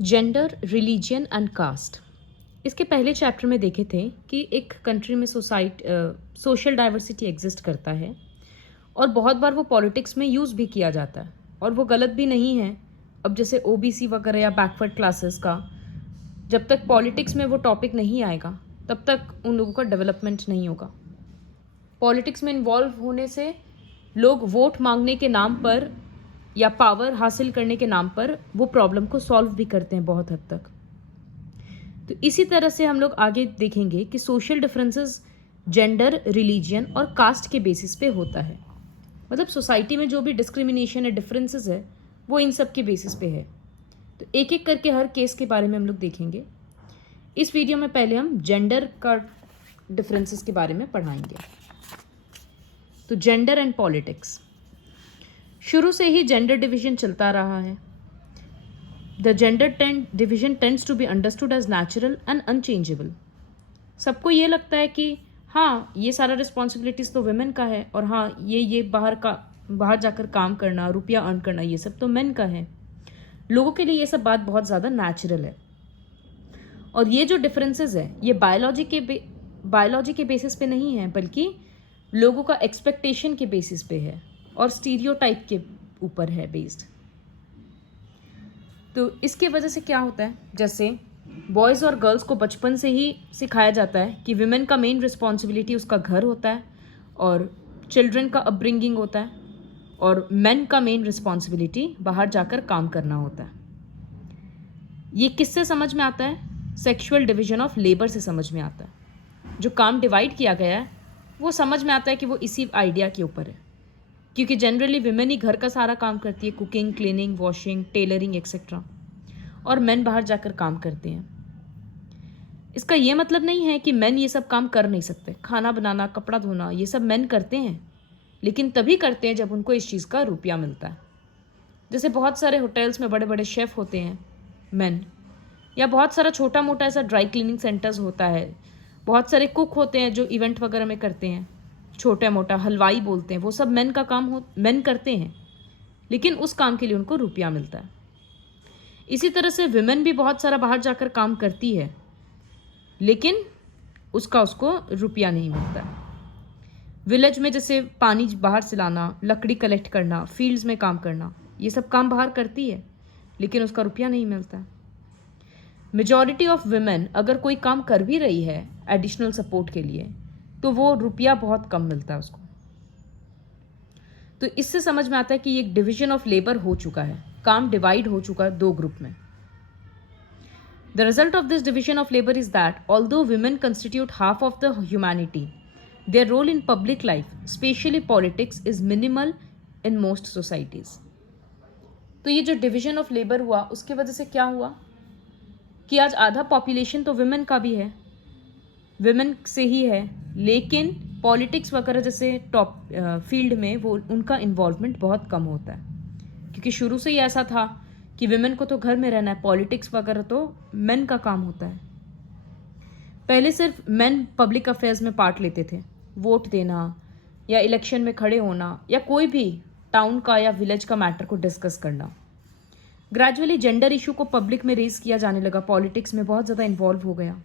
Gender, religion and cast. इसके पहले chapter में देखे थे कि एक कंट्री में सोशल डाइवर्सिटी एग्जिस्ट करता है और बहुत बार वो पॉलिटिक्स में यूज़ भी किया जाता है और वो गलत भी नहीं है। अब जैसे ओबीसी वगैरह या बैकवर्ड क्लासेस का, जब तक पॉलिटिक्स में वो टॉपिक नहीं आएगा तब तक उन लोगों का डेवलपमेंट नहीं होगा। पॉलिटिक्स में इन्वॉल्व होने से लोग वोट मांगने के नाम पर या पावर हासिल करने के नाम पर वो प्रॉब्लम को सॉल्व भी करते हैं बहुत हद तक। तो इसी तरह से हम लोग आगे देखेंगे कि सोशल डिफरेंसेस जेंडर, रिलीजन और कास्ट के बेसिस पे होता है। मतलब सोसाइटी में जो भी डिस्क्रिमिनेशन है, डिफरेंसेस है, वो इन सब के बेसिस पे है। तो एक एक करके हर केस के बारे में हम लोग देखेंगे। इस वीडियो में पहले हम जेंडर का डिफरेंसेस के बारे में पढ़ाएंगे। तो जेंडर एंड पॉलिटिक्स, शुरू से ही जेंडर डिवीजन चलता रहा है। The gender division tends to be understood as natural and unchangeable. सबको ये लगता है कि हाँ, ये सारा रिस्पॉन्सिबिलिटीज़ तो वुमेन का है और हाँ, ये बाहर जाकर काम करना, रुपया अर्न करना, ये सब तो मेन का है। लोगों के लिए ये सब बात बहुत ज़्यादा नेचुरल है। और ये जो डिफरेंसेस है ये बायोलॉजी के बेसिस पे नहीं है, बल्कि लोगों का एक्सपेक्टेशन के बेसिस पे है और स्टीरियोटाइप के ऊपर है बेस्ड। तो इसके वजह से क्या होता है, जैसे बॉयज़ और गर्ल्स को बचपन से ही सिखाया जाता है कि विमेन का मेन रिस्पॉन्सिबिलिटी उसका घर होता है और चिल्ड्रन का अपब्रिंगिंग होता है और मेन का मेन रिस्पॉन्सिबिलिटी बाहर जाकर काम करना होता है। ये किससे समझ में आता है? सेक्सुअल डिवीजन ऑफ लेबर से समझ में आता है। जो काम डिवाइड किया गया है वो समझ में आता है कि वो इसी आइडिया के ऊपर है, क्योंकि जनरली विमेन ही घर का सारा काम करती है, cooking, cleaning, washing, tailoring etcetera, और मेन बाहर जाकर काम करते हैं। इसका ये मतलब नहीं है कि मेन ये सब काम कर नहीं सकते। खाना बनाना, कपड़ा धोना, ये सब मेन करते हैं, लेकिन तभी करते हैं जब उनको इस चीज़ का रुपया मिलता है। जैसे बहुत सारे होटल्स में बड़े बड़े शेफ़ होते हैं मेन, या बहुत सारा छोटा मोटा ऐसा ड्राई क्लीनिंग सेंटर्स होता है। बहुत सारे कुक होते हैं जो इवेंट वगैरह में करते हैं, छोटा मोटा हलवाई बोलते हैं, वो सब मेन का काम मेन करते हैं, लेकिन उस काम के लिए उनको रुपया मिलता है। इसी तरह से विमेन भी बहुत सारा बाहर जाकर काम करती है, लेकिन उसको रुपया नहीं मिलता है। विलेज में जैसे पानी बाहर से लाना, लकड़ी कलेक्ट करना, फील्ड्स में काम करना, ये सब काम बाहर करती है, लेकिन उसका रुपया नहीं मिलता। मेजॉरिटी ऑफ विमेन अगर कोई काम कर भी रही है एडिशनल सपोर्ट के लिए, तो वो रुपया बहुत कम मिलता है उसको। तो इससे समझ में आता है कि एक डिवीजन ऑफ लेबर हो चुका है, काम डिवाइड हो चुका है दो ग्रुप में। The result of this division of labour is that although women constitute half of the humanity, their role in public life, specially politics, is minimal in most societies. तो ये जो डिवीजन ऑफ लेबर हुआ, उसकी वजह से क्या हुआ कि आज आधा पॉपुलेशन तो विमेन का भी है, विमेन से ही है, लेकिन पॉलिटिक्स वगैरह जैसे टॉप फील्ड में वो उनका इन्वॉल्वमेंट बहुत कम होता है, क्योंकि शुरू से ही ऐसा था कि विमेन को तो घर में रहना है, पॉलिटिक्स वगैरह तो मेन का काम होता है। पहले सिर्फ मेन पब्लिक अफेयर्स में पार्ट लेते थे, वोट देना या इलेक्शन में खड़े होना या कोई भी टाउन का या विलेज का मैटर को डिस्कस करना। ग्रेजुअली जेंडर इशू को पब्लिक में रेज किया जाने लगा, पॉलिटिक्स में बहुत ज़्यादा इन्वॉल्व हो गया,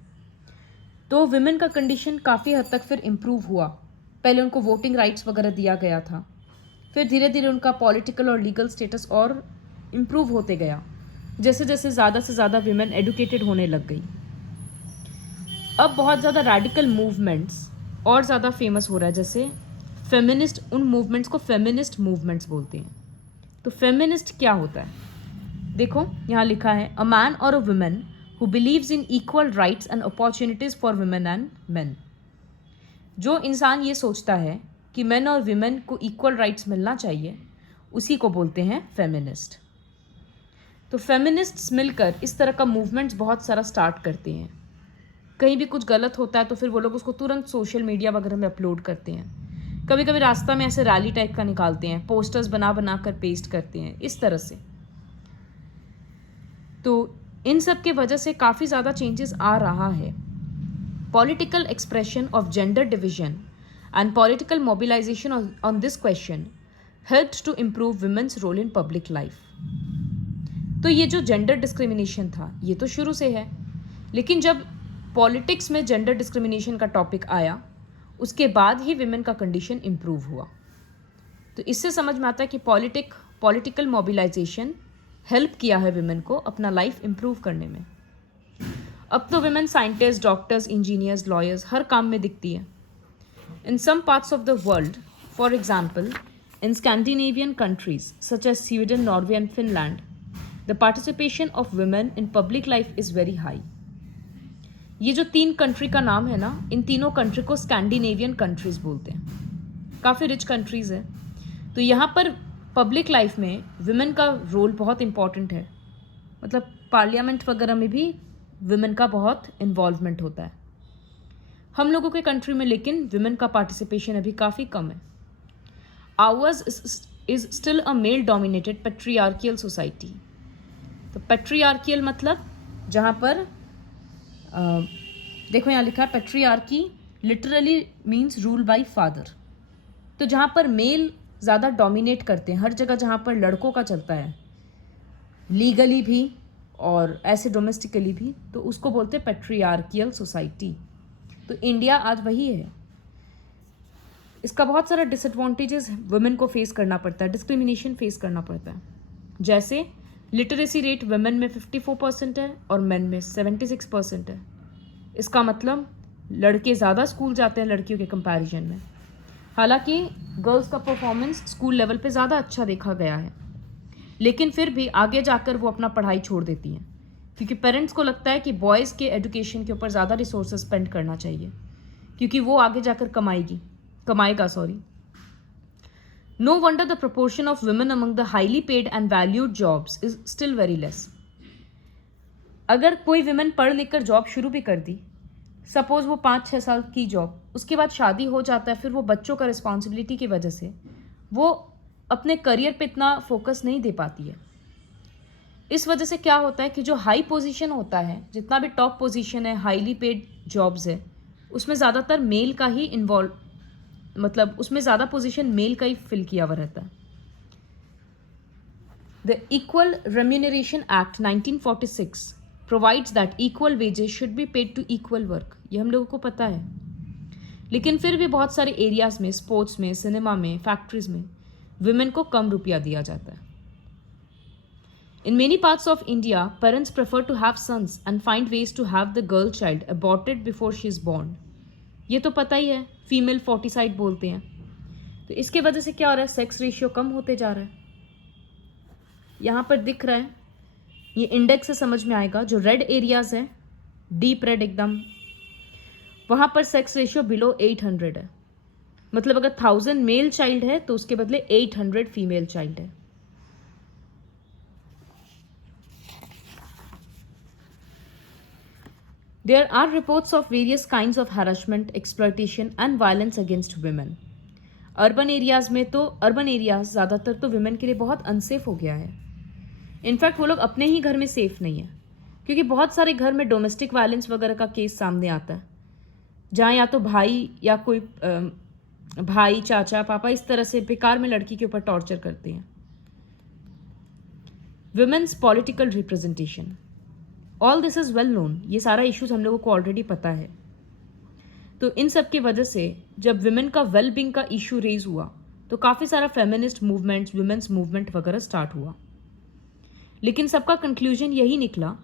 तो विमेन का कंडीशन काफ़ी हद तक फिर इम्प्रूव हुआ। पहले उनको वोटिंग राइट्स वगैरह दिया गया था, फिर धीरे धीरे उनका पॉलिटिकल और लीगल स्टेटस और इम्प्रूव होते गया, जैसे जैसे ज़्यादा से ज़्यादा विमेन एडुकेटेड होने लग गई। अब बहुत ज़्यादा रेडिकल मूवमेंट्स और ज़्यादा फेमस हो रहा है, जैसे फेमिनिस्ट, उन मूवमेंट्स को फेमिनिस्ट मूवमेंट्स बोलते हैं। तो फेमिनिस्ट क्या होता है? देखो यहाँ लिखा है, अ मैन और a women who believes in equal rights and opportunities for women and men। जो इंसान ये सोचता है कि मेन और विमेन को इक्वल राइट्स मिलना चाहिए, उसी को बोलते हैं फेमिनिस्ट। तो फेमिनिस्ट्स मिलकर इस तरह का मूवमेंट्स बहुत सारा स्टार्ट करते हैं। कहीं भी कुछ गलत होता है तो फिर वो लोग उसको तुरंत सोशल मीडिया वगैरह में अपलोड करते हैं। कभी कभी रास्ता में ऐसे रैली टाइप का निकालते हैं, पोस्टर्स बना कर पेस्ट करते हैं, इस तरह से। तो इन सब के वजह से काफ़ी ज़्यादा चेंजेस आ रहा है। Political expression of gender division and political mobilisation on this question helped to improve women's role in public life. तो ये जो जेंडर डिस्क्रिमिनेशन था ये तो शुरू से है, लेकिन जब पॉलिटिक्स में जेंडर डिस्क्रिमिनेशन का टॉपिक आया उसके बाद ही विमेन का कंडीशन इम्प्रूव हुआ। तो इससे समझ में आता है कि पॉलिटिकल मोबिलाइजेशन हेल्प किया है विमेन को अपना लाइफ इम्प्रूव करने में। अब तो women scientist, doctors, engineers, lawyers हर काम में दिखती है। In some parts of the world, for example in Scandinavian countries such as Sweden, Norway and Finland, the participation of women in public life is very high. ये जो 3 country का नाम है ना, इन तीनों कंट्री को स्कैंडिनेवियन कंट्रीज बोलते हैं। काफ़ी रिच कंट्रीज है। तो यहाँ पर पब्लिक लाइफ में विमेन का रोल बहुत इम्पॉर्टेंट है। मतलब पार्लियामेंट वगैरह में भी विमेन का बहुत इन्वॉल्वमेंट होता है। हम लोगों के कंट्री में लेकिन विमेन का पार्टिसिपेशन अभी काफ़ी कम है। Hours is still a male dominated patriarchal society. तो पेट्रियार्कियल मतलब जहाँ पर देखो यहाँ लिखा है patriarchy literally means rule by father. तो जहाँ पर मेल ज़्यादा डोमिनेट करते हैं, हर जगह जहाँ पर लड़कों का चलता है, लीगली भी और ऐसे डोमेस्टिकली भी, तो उसको बोलते हैं पेट्रियार्कियल सोसाइटी। तो इंडिया आज वही है। इसका बहुत सारा डिसएडवांटेजेस वुमेन को फेस करना पड़ता है, डिस्क्रिमिनेशन फेस करना पड़ता है। जैसे लिटरेसी रेट वुमेन में 54% है और मेन में 76% है। इसका मतलब लड़के ज़्यादा स्कूल जाते हैं लड़कियों के कंपैरिजन में। हालांकि गर्ल्स का परफॉर्मेंस स्कूल लेवल पे ज़्यादा अच्छा देखा गया है, लेकिन फिर भी आगे जाकर वो अपना पढ़ाई छोड़ देती हैं, क्योंकि पेरेंट्स को लगता है कि बॉयज़ के एजुकेशन के ऊपर ज़्यादा रिसोर्सेज स्पेंड करना चाहिए, क्योंकि वो आगे जाकर कमाएगा। No wonder the proportion of women among the highly paid and valued jobs is still very less. अगर कोई विमेन पढ़ लिख कर जॉब शुरू भी कर दी, सपोज वो 5-6 साल की जॉब, उसके बाद शादी हो जाता है, फिर वो बच्चों का रिस्पॉन्सिबिलिटी की वजह से वो अपने करियर पे इतना फोकस नहीं दे पाती है। इस वजह से क्या होता है कि जो हाई पोजीशन होता है, जितना भी टॉप पोजीशन है, हाईली पेड जॉब्स है, उसमें ज़्यादातर मेल का ही मतलब उसमें ज़्यादा पोजीशन मेल का ही फिल किया हुआ रहता है। The Equal Remuneration Act 1946 provides that equal wages should be paid to equal work. ये हम लोगों को पता है, लेकिन फिर भी बहुत सारे एरियाज़ में, स्पोर्ट्स में, सिनेमा में, फैक्ट्रीज में विमेन को कम रुपया दिया जाता है। In many parts of India parents prefer to have sons and find ways to have the girl child aborted before she is born. ये तो पता ही है, फीमेल फोर्टिसाइड बोलते हैं। तो इसके वजह से क्या हो रहा है, सेक्स रेशियो कम होते जा रहा है। यहाँ पर दिख रहा है, ये इंडेक्स से समझ में आएगा। जो रेड एरियाज है, डीप रेड एकदम, वहाँ पर सेक्स रेशियो बिलो 800 है। मतलब अगर 1000 मेल चाइल्ड है तो उसके बदले 800 फीमेल चाइल्ड है। There are reports of various kinds of harassment, exploitation and violence against women. Urban areas में तो ज़्यादातर तो विमेन के लिए बहुत अनसेफ हो गया है। इनफैक्ट वो लोग अपने ही घर में सेफ नहीं है, क्योंकि बहुत सारे घर में डोमेस्टिक वायलेंस वगैरह का केस सामने आता है, जहाँ या तो भाई या कोई भाई, चाचा, पापा इस तरह से बेकार में लड़की के ऊपर टॉर्चर करते हैं। Women's political representation, all this is well known. ये सारा इश्यूज हम लोगों को ऑलरेडी पता है। तो इन सब की वजह से जब विमेन का वेल बींग का इशू रेज हुआ तो काफ़ी सारा फेमिनिस्ट मूवमेंट्स, विमेन्स मूवमेंट वगैरह स्टार्ट हुआ। लेकिन सबका कंक्लूजन यही निकला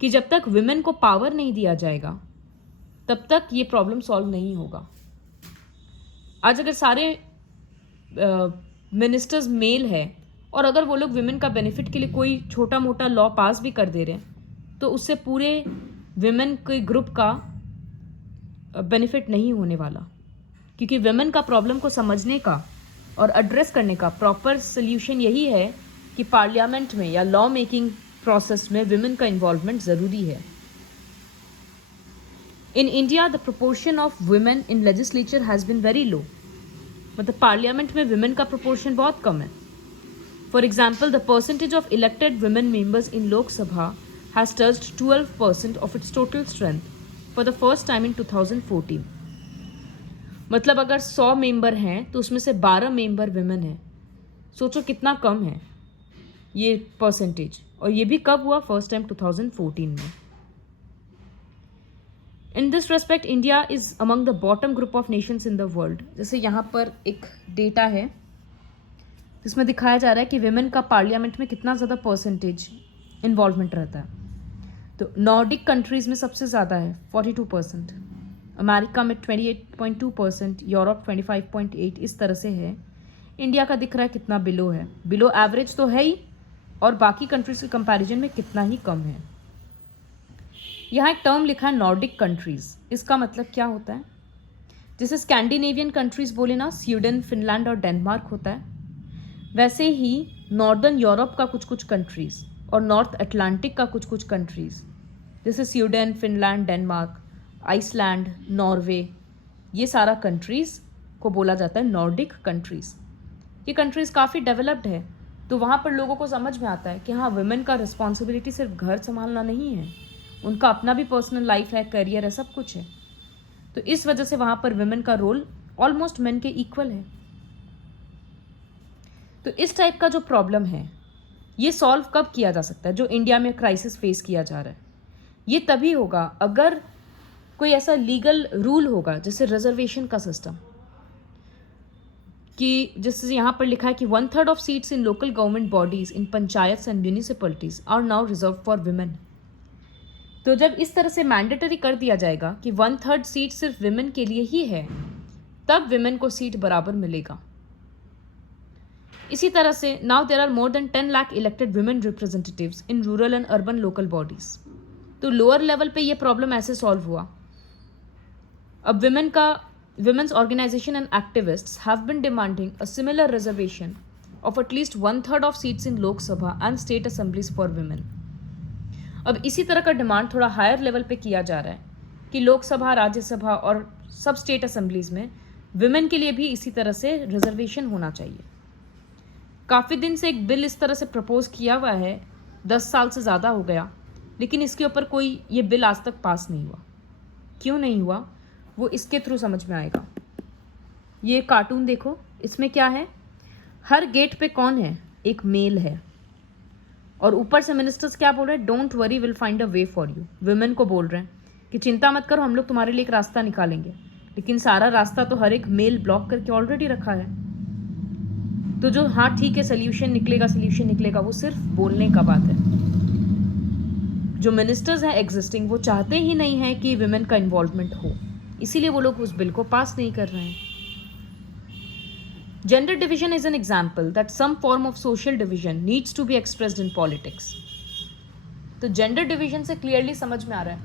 कि जब तक विमेन को पावर नहीं दिया जाएगा तब तक ये प्रॉब्लम सॉल्व नहीं होगा। आज अगर सारे मिनिस्टर्स मेल है और अगर वो लोग विमेन का बेनिफिट के लिए कोई छोटा मोटा लॉ पास भी कर दे रहे हैं तो उससे पूरे विमेन के ग्रुप का बेनिफिट नहीं होने वाला, क्योंकि विमेन का प्रॉब्लम को समझने का और एड्रेस करने का प्रॉपर सोल्यूशन यही है कि पार्लियामेंट में या लॉ मेकिंग प्रोसेस में विमेन का इन्वॉल्वमेंट ज़रूरी है। In India the proportion of women in legislature has been very low. मतलब पार्लियामेंट में विमेन का प्रोपोर्शन बहुत कम है। For example, the percentage of elected women members in Lok Sabha has touched 12% of its total strength for the first time in 2014। मतलब अगर 100 member हैं तो उसमें से 12 मेंबर विमेन हैं। सोचो कितना कम है। ये परसेंटेज, और ये भी कब हुआ? फर्स्ट टाइम 2014 में। In this respect India is among the bottom group of Nations in the world. जैसे यहाँ पर एक डेटा है जिसमें दिखाया जा रहा है कि विमेन का पार्लियामेंट में कितना ज़्यादा परसेंटेज इन्वॉल्वमेंट रहता है। तो नॉर्डिक कंट्रीज़ में सबसे ज़्यादा है 42%, अमेरिका में 28.2%, यूरोप 25.8, इस तरह से है। इंडिया का दिख रहा है कितना बिलो है, बिलो एवरेज तो है ही, और बाकी कंट्रीज के कंपैरिजन में कितना ही कम है। यहाँ एक टर्म लिखा है नॉर्डिक कंट्रीज, इसका मतलब क्या होता है? जैसे स्कैंडिनेवियन कंट्रीज बोले ना, स्वीडन, फिनलैंड और डेनमार्क होता है, वैसे ही नॉर्दर्न यूरोप का कुछ कुछ कंट्रीज और नॉर्थ अटलांटिक का कुछ कुछ कंट्रीज, जैसे Sweden, Finland, Denmark, Iceland, Norway, ये सारा कंट्रीज को बोला जाता है नॉर्डिक कंट्रीज। ये कंट्रीज काफ़ी डेवलप्ड है, तो वहाँ पर लोगों को समझ में आता है कि हाँ, वुमेन का रिस्पॉन्सिबिलिटी सिर्फ घर संभालना नहीं है, उनका अपना भी पर्सनल लाइफ है, करियर है, सब कुछ है। तो इस वजह से वहाँ पर वुमेन का रोल ऑलमोस्ट मेन के इक्वल है। तो इस टाइप का जो प्रॉब्लम है ये सॉल्व कब किया जा सकता है? जो इंडिया में क्राइसिस फेस किया जा रहा है, ये तभी होगा अगर कोई ऐसा लीगल रूल होगा, जैसे रिजर्वेशन का सिस्टम, कि जैसे यहाँ पर लिखा है कि 1/3 of seats in local government bodies in panchayat and municipalities are now reserved for women. तो जब इस तरह से मैंडेटरी कर दिया जाएगा कि 1/3 सीट सिर्फ विमेन के लिए ही है, तब विमेन को सीट बराबर मिलेगा। इसी तरह से now there are more than 10 lakh elected women representatives in rural and urban local bodies. तो लोअर लेवल पे ये प्रॉब्लम ऐसे सॉल्व हुआ। अब women's organization and activists have been demanding a similar reservation of at least 1/3 of seats in Lok Sabha and state assemblies for women. अब इसी तरह का डिमांड थोड़ा हायर लेवल पे किया जा रहा है कि लोकसभा, राज्यसभा और सब स्टेट असेंबलीज में विमेन के लिए भी इसी तरह से रिजर्वेशन होना चाहिए। काफ़ी दिन से एक बिल इस तरह से प्रपोज किया हुआ है, 10 साल से ज़्यादा हो गया, लेकिन इसके ऊपर कोई ये बिल आज तक पास नहीं हुआ। क्यों नहीं हुआ वो इसके थ्रू समझ में आएगा। ये कार्टून देखो, इसमें क्या है? हर गेट पे कौन है? एक मेल है, और ऊपर से मिनिस्टर्स क्या बोल रहे हैं? Don't worry, will find a way for you. Women को बोल रहे हैं कि चिंता मत करो, हम लोग तुम्हारे लिए एक रास्ता निकालेंगे। लेकिन सारा रास्ता तो हर एक मेल ब्लॉक करके ऑलरेडी रखा है। तो जो हाँ ठीक है सोल्यूशन निकलेगा, वो सिर्फ बोलने का बात है। जो मिनिस्टर्स हैं एग्जिस्टिंग, वो चाहते ही नहीं है कि विमेन का इन्वॉल्वमेंट हो, इसीलिए वो लोग उस बिल को पास नहीं कर रहे हैं। Gender division is an example that some form of social division needs to be expressed in politics. तो जेंडर डिविजन से क्लियरली समझ में आ रहा है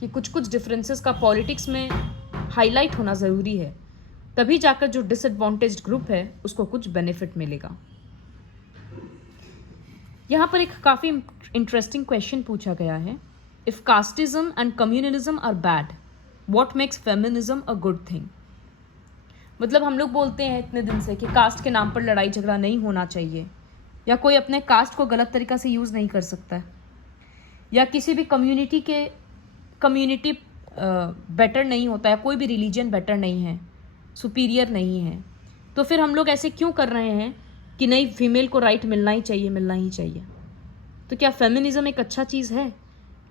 कि कुछ कुछ डिफरेंसेस का पॉलिटिक्स में हाईलाइट होना ज़रूरी है, तभी जाकर जो डिसएडवांटेज्ड ग्रुप है उसको कुछ बेनिफिट मिलेगा। यहाँ पर एक काफ़ी इंटरेस्टिंग क्वेश्चन पूछा गया है, if casteism and communalism are bad, what makes feminism a good thing. मतलब हम लोग बोलते हैं इतने दिन से कि कास्ट के नाम पर लड़ाई झगड़ा नहीं होना चाहिए, या कोई अपने कास्ट को गलत तरीक़ा से यूज़ नहीं कर सकता है, या किसी भी कम्युनिटी बेटर नहीं होता है, कोई भी रिलीजन बेटर नहीं है, सुपीरियर नहीं है। तो फिर हम लोग ऐसे क्यों कर रहे हैं कि नहीं, फीमेल को राइट मिलना ही चाहिए। तो क्या फेमिनिज्म एक अच्छा चीज़ है?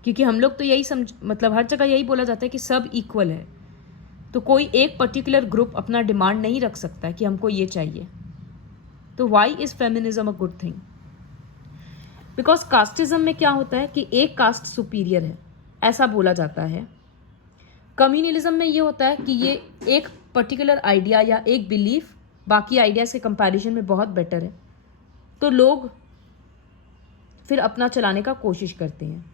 क्योंकि हम लोग तो यही मतलब हर जगह यही बोला जाता है कि सब इक्वल है, तो कोई एक पर्टिकुलर ग्रुप अपना डिमांड नहीं रख सकता है कि हमको ये चाहिए। तो why is feminism a good thing? Because casteism में क्या होता है कि एक कास्ट सुपीरियर है, ऐसा बोला जाता है। कम्युनलिज्म में ये होता है कि ये एक पर्टिकुलर आइडिया या एक बिलीफ बाकी आइडियाज़ के कंपैरिजन में बहुत बेटर है, तो लोग फिर अपना चलाने का कोशिश करते हैं।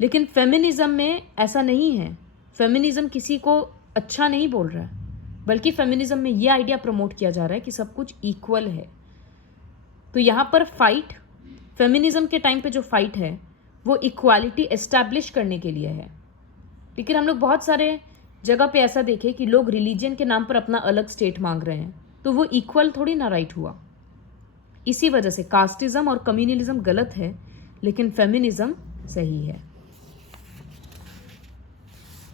लेकिन फेमिनिज्म में ऐसा नहीं है। फेमिनिज्म किसी को अच्छा नहीं बोल रहा है, बल्कि फेमिनिज्म में ये आइडिया प्रमोट किया जा रहा है कि सब कुछ इक्वल है। तो यहाँ पर फाइट, फेमिनिज्म के टाइम पे जो फाइट है वो इक्वालिटी एस्टैब्लिश करने के लिए है। लेकिन हम लोग बहुत सारे जगह पे ऐसा देखे कि लोग रिलीजन के नाम पर अपना अलग स्टेट मांग रहे हैं, तो वो इक्वल थोड़ी ना राइट हुआ। इसी वजह से कास्टिज्म और कम्युनलिज्म गलत है, लेकिन फेमिनिज्म सही है।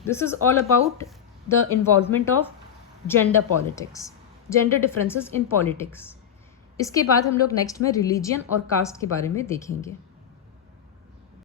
This is all about the involvement of gender politics, gender differences in politics. इसके बाद हम लोग नेक्स्ट में रिलीजियन और कास्ट के बारे में देखेंगे।